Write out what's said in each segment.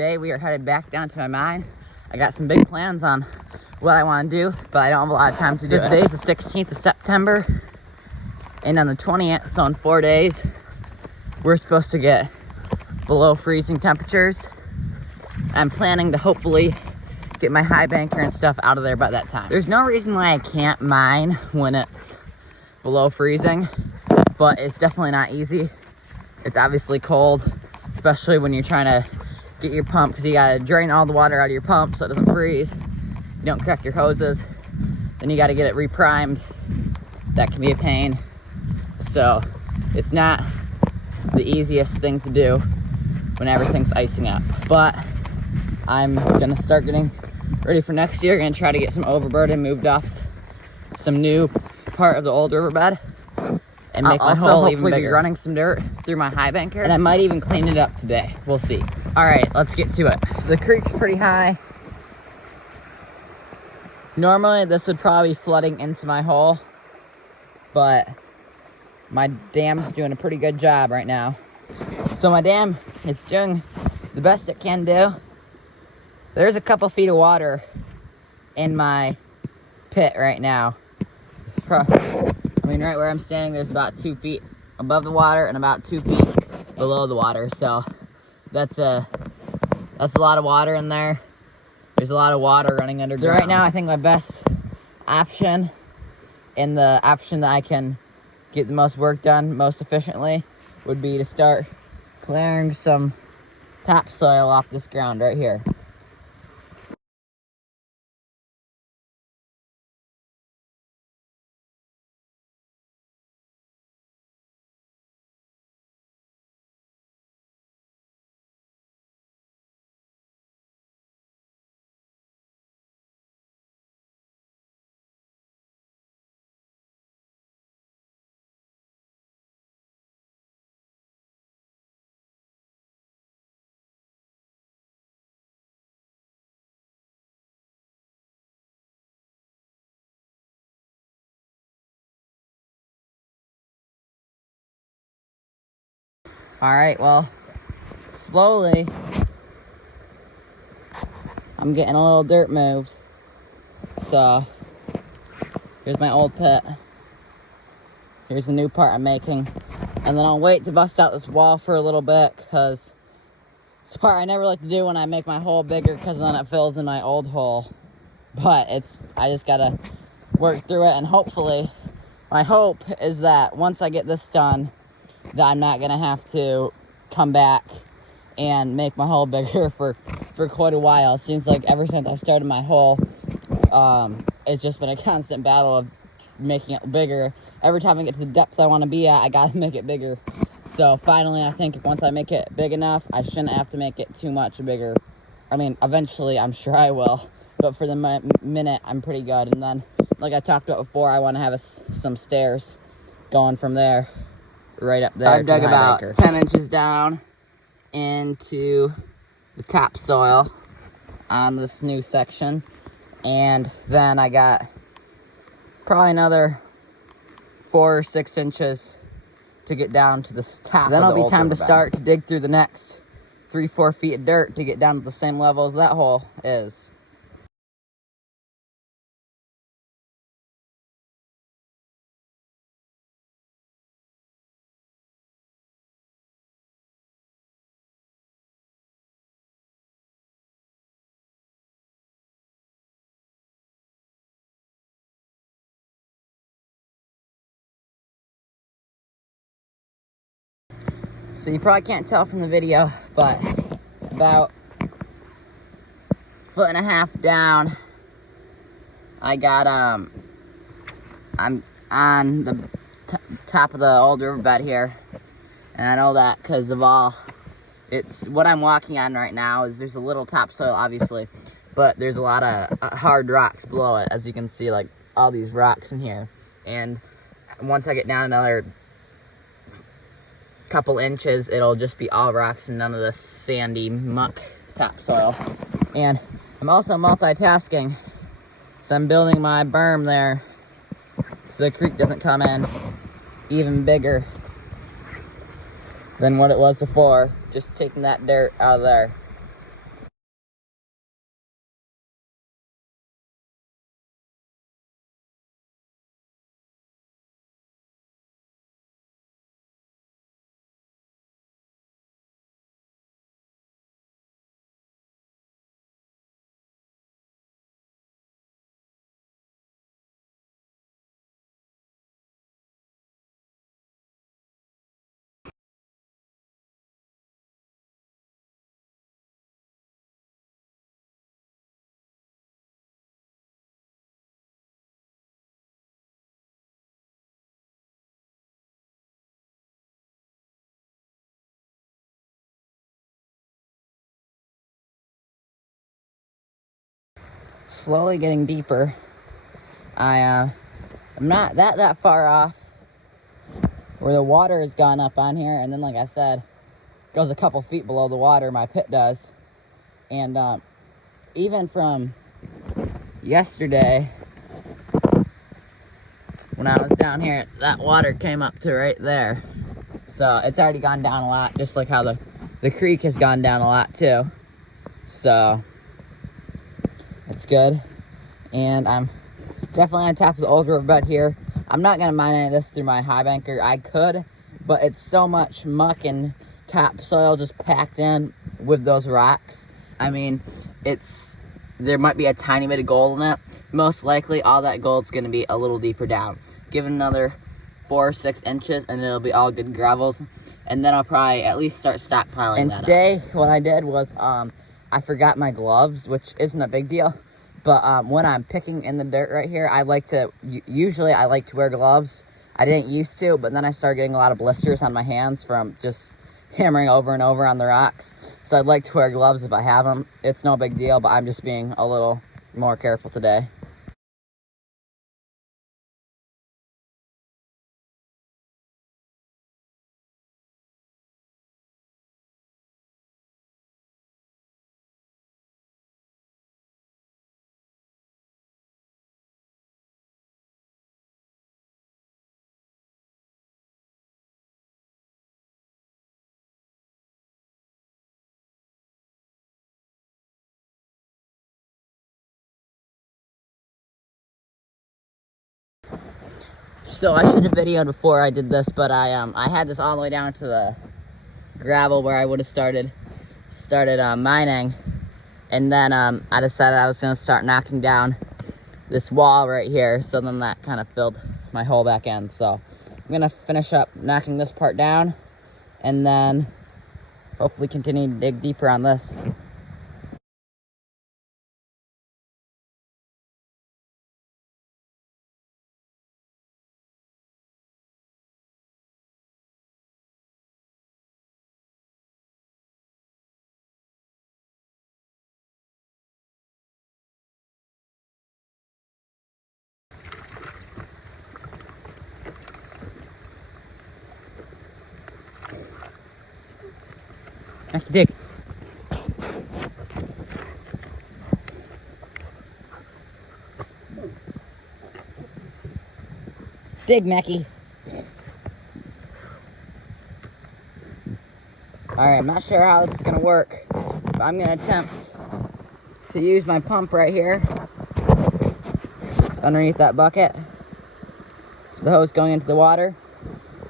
Today we are headed back down to my mine. I got some big plans on what I want to do, but I don't have a lot of time to do it. Today's the 16th of September, and on the 20th, so in 4 days, we're supposed to get below freezing temperatures. I'm planning to hopefully get my high banker and stuff out of there by that time. There's no reason why I can't mine when it's below freezing, but it's definitely not easy. It's obviously cold, especially when you're trying to get your pump, because you gotta drain all the water out of your pump so it doesn't freeze. You don't crack your hoses, then you gotta get it reprimed. That can be a pain. So it's not the easiest thing to do when everything's icing up. But I'm gonna start getting ready for next year. Gonna try to get some overburden moved off some new part of the old riverbed and make my hole even bigger. Be running some dirt through my high banker, and I might even clean it up today. We'll see. All right, let's get to it. So the creek's pretty high. Normally this would probably be flooding into my hole, but my dam's doing a pretty good job right now. So my dam, it's doing the best it can do. There's a couple feet of water in my pit right now. I mean, right where I'm standing, there's about 2 feet above the water and about 2 feet below the water. So that's a lot of water in there. There's a lot of water running underground. So right now, I think my best option, and the option that I can get the most work done most efficiently, would be to start clearing some topsoil off this ground right here. All right, well, slowly, I'm getting a little dirt moved. So, here's my old pit. Here's the new part I'm making. And then I'll wait to bust out this wall for a little bit, because it's the part I never like to do when I make my hole bigger, because then it fills in my old hole. But I just gotta work through it, and hopefully, my hope is that once I get this done, that I'm not gonna have to come back and make my hole bigger for quite a while. It seems like ever since I started my hole, it's just been a constant battle of making it bigger. Every time I get to the depth I want to be at, I gotta make it bigger. So finally, I think once I make it big enough, I shouldn't have to make it too much bigger. I mean, eventually, I'm sure I will, but for the minute, I'm pretty good. And then, like I talked about before, I want to have some stairs going from there right up there. I've dug about 10 inches down into the topsoil on this new section, and then I got probably another 4 or 6 inches to get down to the top. Then it'll be time to start to dig through the next 3-4 feet of dirt to get down to the same level as that hole is. So you probably can't tell from the video, but about 1.5 feet down, I got, I'm on the top of the old riverbed here. And I know that because of what I'm walking on right now is there's a little topsoil, obviously, but there's a lot of hard rocks below it, as you can see, like all these rocks in here. And once I get down another couple inches, it'll just be all rocks and none of this sandy muck topsoil. And I'm also multitasking, so I'm building my berm there so the creek doesn't come in even bigger than what it was before, just taking that dirt out of there. slowly getting deeper. I'm not that far off where the water has gone up on here, and then like I said, goes a couple feet below the water, my pit does. And even from yesterday, when I was down here, that water came up to right there. So it's already gone down a lot, just like how the creek has gone down a lot too. So it's good. And I'm definitely on top of the old riverbed here. I'm not gonna mine any of this through my high banker. I could, but it's so much muck and topsoil just packed in with those rocks. I mean, there might be a tiny bit of gold in it. Most likely all that gold's gonna be a little deeper down. Give it another 4 or 6 inches and it'll be all good gravels. And then I'll probably at least start stockpiling that. And today, what I did was, I forgot my gloves, which isn't a big deal. But when I'm picking in the dirt right here, usually I like to wear gloves. I didn't used to, but then I started getting a lot of blisters on my hands from just hammering over and over on the rocks. So I'd like to wear gloves if I have them. It's no big deal, but I'm just being a little more careful today. So I should have videoed before I did this, but I had this all the way down to the gravel where I would have started mining, and then I decided I was going to start knocking down this wall right here, so then that kind of filled my hole back in. So I'm going to finish up knocking this part down, and then hopefully continue to dig deeper on this. Mackie, dig. Dig, Mackie. Alright, I'm not sure how this is going to work, but I'm going to attempt to use my pump right here. It's underneath that bucket. There's the hose going into the water.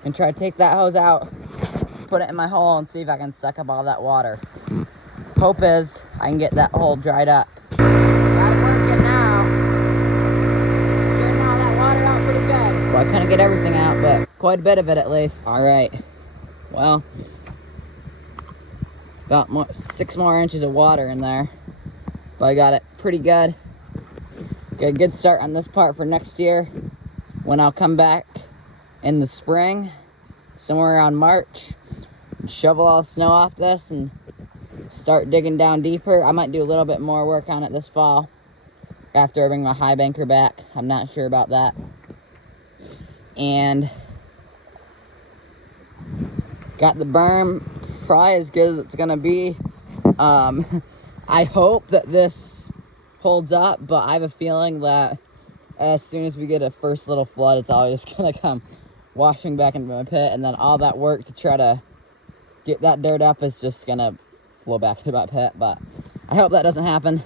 And try to take that hose out, put it in my hole, and see if I can suck up all that water. Hope is I can get that hole dried up. Got it working now. Getting all that water out pretty good. Well, I couldn't get everything out, but quite a bit of it at least. Alright. Well, about 6 more inches of water in there. But I got it pretty good. Get a good start on this part for next year, when I'll come back in the spring, somewhere around March, shovel all the snow off this and start digging down deeper. I might do a little bit more work on it this fall after I bring my high banker back. I'm not sure about that. And got the berm probably as good as it's gonna be. I hope that this holds up, but I have a feeling that as soon as we get a first little flood, it's always gonna come washing back into my pit, and then all that work to try to get that dirt up is just gonna flow back into my pit. But I hope that doesn't happen.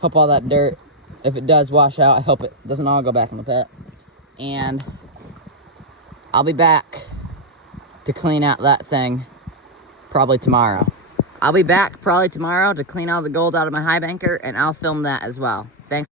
Hope all that dirt, if it does wash out, I hope it doesn't all go back in the pit. And I'll be back to clean out that thing probably tomorrow. I'll be back probably tomorrow to clean all the gold out of my high banker, and I'll film that as well. Thanks.